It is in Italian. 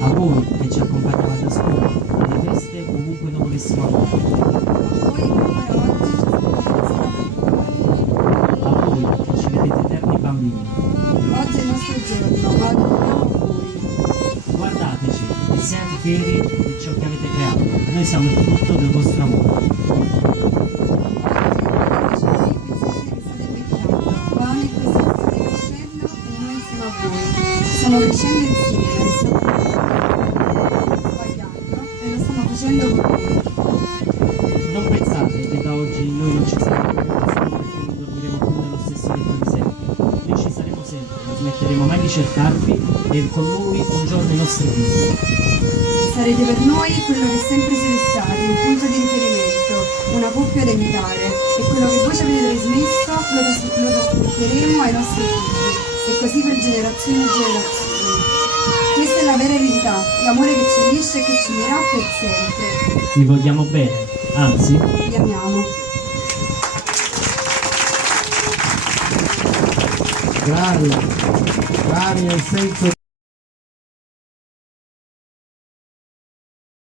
A voi che ci accompagnavate a scuola, alle feste ovunque noi volessimo andare. A voi che ci vedete eterni bambini. Oggi è il nostro giorno, ma lo dobbiamo a voi. Guardateci e siate fieri di ciò che avete creato. Noi siamo il frutto del vostro amore. Stiamo crescendo insieme, sbagliando e lo stiamo facendo con voi. Non pensate che da oggi noi non ci saremo più solo perché non dormiremo più nello stesso letto di sempre. Noi ci saremo sempre, non smetteremo mai di cercarvi e con noi un giorno i nostri figli. Sarete per noi quello che sempre siete stati, un punto di riferimento, una coppia da imitare e quello che voi ci avete trasmesso lo trasmetteremo ai nostri figli e così per generazioni e generazioni. Questa è la vera verità, l'amore che ci unisce e che ci unirà per sempre. Vi vogliamo bene, anzi, Vi amiamo. Bravi, bravi nel senso